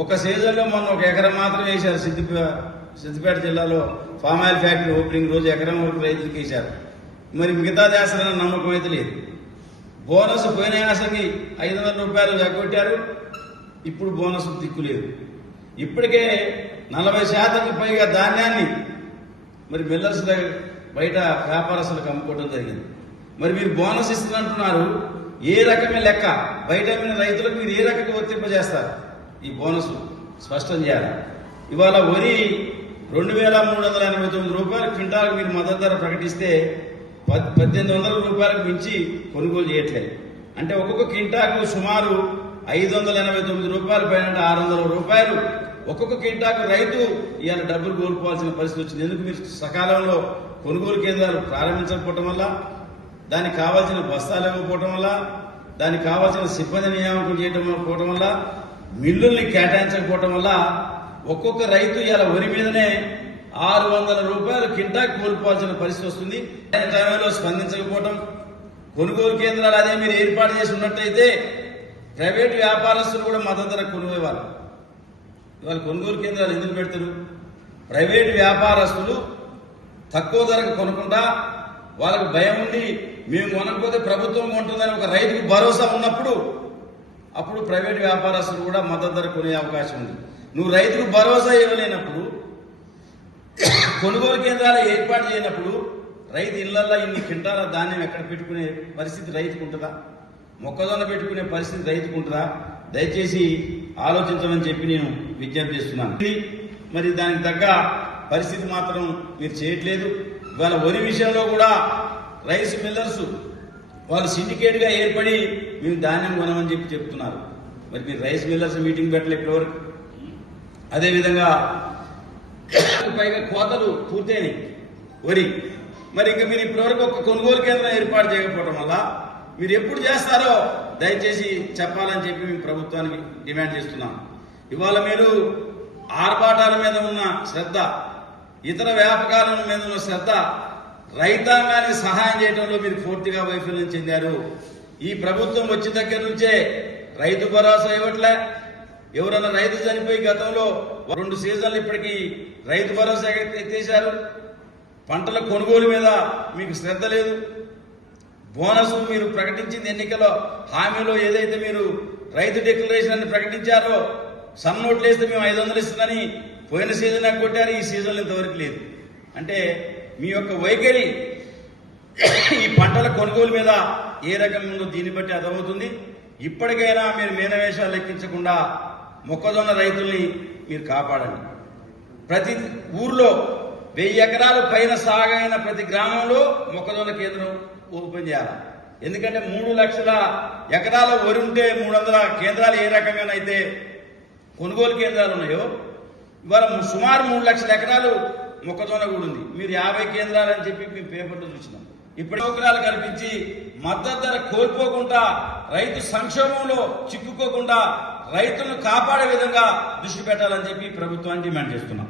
ఒక సీజన్లో మొన్న ఒక ఎకరం మాత్రం వేశారు. సిద్దిపేట జిల్లాలో ఫామ్ ఆయిల్ ఫ్యాక్టరీ ఓపెనింగ్ రోజు ఎకరం వరకు రైతులకు వేశారు. మరి మిగతా చేస్తారన్న నమ్మకం అయితే లేదు. బోనస్ పోయిన యాసంగి 500 రూపాయలు ఎగ్గొట్టారు. ఇప్పుడు బోనస్ దిక్కులేదు. ఇప్పటికే 40% పైగా ధాన్యాన్ని మరి మిల్లర్స్ బయట వ్యాపారస్తులకు అమ్ముకోవడం జరిగింది. మరి మీరు బోనస్ ఇస్తున్నట్టున్నారు. ఏ రకమే లెక్క బయట అమ్మిన రైతులకు మీరు ఏ రకంగా వర్తింపజేస్తారు? ఈ బోనస్ స్పష్టం చేయాలి. ఇవాళ వరి 2389 రూపాయలు క్వింటాలకు మీరు మద్దతు ధర ప్రకటిస్తే 1800 రూపాయలకు మించి కొనుగోలు చేయట్లేదు. అంటే ఒక్కొక్క క్వింటాకు సుమారు 589 రూపాయలు పైన 600 రూపాయలు ఒక్కొక్క క్వింటాకు రైతు ఇవాళ డబ్బులు కోల్పోవాల్సిన పరిస్థితి వచ్చింది. ఎందుకు? మీరు సకాలంలో కొనుగోలు కేంద్రాలు ప్రారంభించకపోవటం వల్ల, దానికి కావాల్సిన బస్తాలు ఇవ్వకపోవటం వల్ల, దానికి కావాల్సిన సిబ్బంది నియామకం చేయకపోవటం వల్ల, మిల్లుల్ని కేటాయించకపోవటం వల్ల ఒక్కొక్క రైతు ఇలా వరి మీదనే 600 రూపాయలు కింటాకు కోల్పోవాల్సిన పరిస్థితి వస్తుంది. టైంలో స్పందించకపోవటం, కొనుగోలు కేంద్రాలు అదే మీరు ఏర్పాటు చేసి ఉన్నట్టయితే ప్రైవేటు వ్యాపారస్తులు కూడా మద్దతు ధర కొనుగోలు. ఇవాళ కొనుగోలు కేంద్రాలు ఎందుకు పెడతారు? ప్రైవేటు వ్యాపారస్తులు తక్కువ ధరకు కొనకుండా వాళ్ళకు భయం ఉండి మేము కొనకపోతే ప్రభుత్వం కొంటుందని ఒక రైతుకు భరోసా ఉన్నప్పుడు అప్పుడు ప్రైవేటు వ్యాపారస్తులు కూడా మద్దతు ధర కొనే అవకాశం ఉంది. నువ్వు రైతుకు భరోసా ఇవ్వలేనప్పుడు, కొనుగోలు కేంద్రాలు ఏర్పాటు చేయనప్పుడు రైతు ఇళ్లల్లో ఇన్ని క్వింటాల ధాన్యం ఎక్కడ పెట్టుకునే పరిస్థితి రైతుకు ఉంటుందా? మొక్కజొన్న పెట్టుకునే పరిస్థితి రైతుకు ఉంటుందా? దయచేసి ఆలోచించమని చెప్పి నేను విజ్ఞప్తి చేస్తున్నాను. మరి దానికి తగ్గ పరిస్థితి మాత్రం మీరు చేయట్లేదు. ఇవాళ వరి విషయంలో కూడా రైస్ మిల్లర్స్ వాళ్ళు సిండికేట్ గా ఏర్పడి మేము ధాన్యం కొనమని చెప్పి చెప్తున్నారు. మరి మీరు రైస్ మిల్లర్స్ మీటింగ్ పెట్టలే ఇప్పటివరకు. అదేవిధంగా పైగా కోతలు పూర్తయినాయి వరి. మరి ఇంకా మీరు ఇప్పటివరకు ఒక కొనుగోలు కేంద్రం ఏర్పాటు చేయకపోవడం వల్ల మీరు ఎప్పుడు చేస్తారో దయచేసి చెప్పాలని చెప్పి మేము ప్రభుత్వానికి డిమాండ్ చేస్తున్నాం. ఇవాళ మీరు ఆర్భాటాల మీద ఉన్న శ్రద్ధ, ఇతర వ్యాపకాల మీద ఉన్న శ్రద్ధ, రైతాంగానికి సహాయం చేయడంలో మీరు పూర్తిగా వైఫల్యం చెందారు. ఈ ప్రభుత్వం వచ్చిన దగ్గర నుంచే రైతు భరోసా ఇవ్వట్లే. ఎవరన్నా రైతు చనిపోయి గతంలో 2 సీజన్లు ఇప్పటికీ రైతు భరోసా ఎత్తేశారు. పంటల కొనుగోలు మీద మీకు శ్రద్ధ లేదు. బోనస్ మీరు ప్రకటించింది ఎన్నికల హామీలో ఏదైతే మీరు రైతు డిక్లరేషన్ అని ప్రకటించారో, సన్నోట్లు వేస్తే మేము 500 ఇస్తుందని పోయిన సీజన్ కొట్టారు. ఈ సీజన్లో ఇంతవరకు లేదు. అంటే మీ యొక్క వైఖరి ఈ పంటల కొనుగోలు మీద ఏ రకం ఉందో దీన్ని బట్టి అర్థమవుతుంది. ఇప్పటికైనా మీరు మేనవేషాలు లెక్కించకుండా మొక్కజొన్న రైతుల్ని మీరు కాపాడండి. ప్రతి ఊర్లో 1000 ఎకరాలు పైన సాగైన ప్రతి గ్రామంలో మొక్కజొన్న కేంద్రం ఓపెన్ చేయాలి. ఎందుకంటే 3 లక్షల ఎకరాల వరి ఉంటే 300 కేంద్రాలు ఏ రకంగానైతే కొనుగోలు కేంద్రాలు ఉన్నాయో, ఇవాళ సుమారు 3 లక్షల ఎకరాలు మొక్కజొన్న కూడా ఉంది. మీరు 50 కేంద్రాలని చెప్పి మేము పేపర్లో చూసినాం. ఇప్పటి సౌకర్యాలు కల్పించి మద్దతు ధర కోల్పోకుండా, రైతు సంక్షోభంలో చిక్కుకోకుండా రైతులను కాపాడే విధంగా దృష్టి పెట్టాలని చెప్పి ప్రభుత్వాన్ని డిమాండ్ చేస్తున్నాం.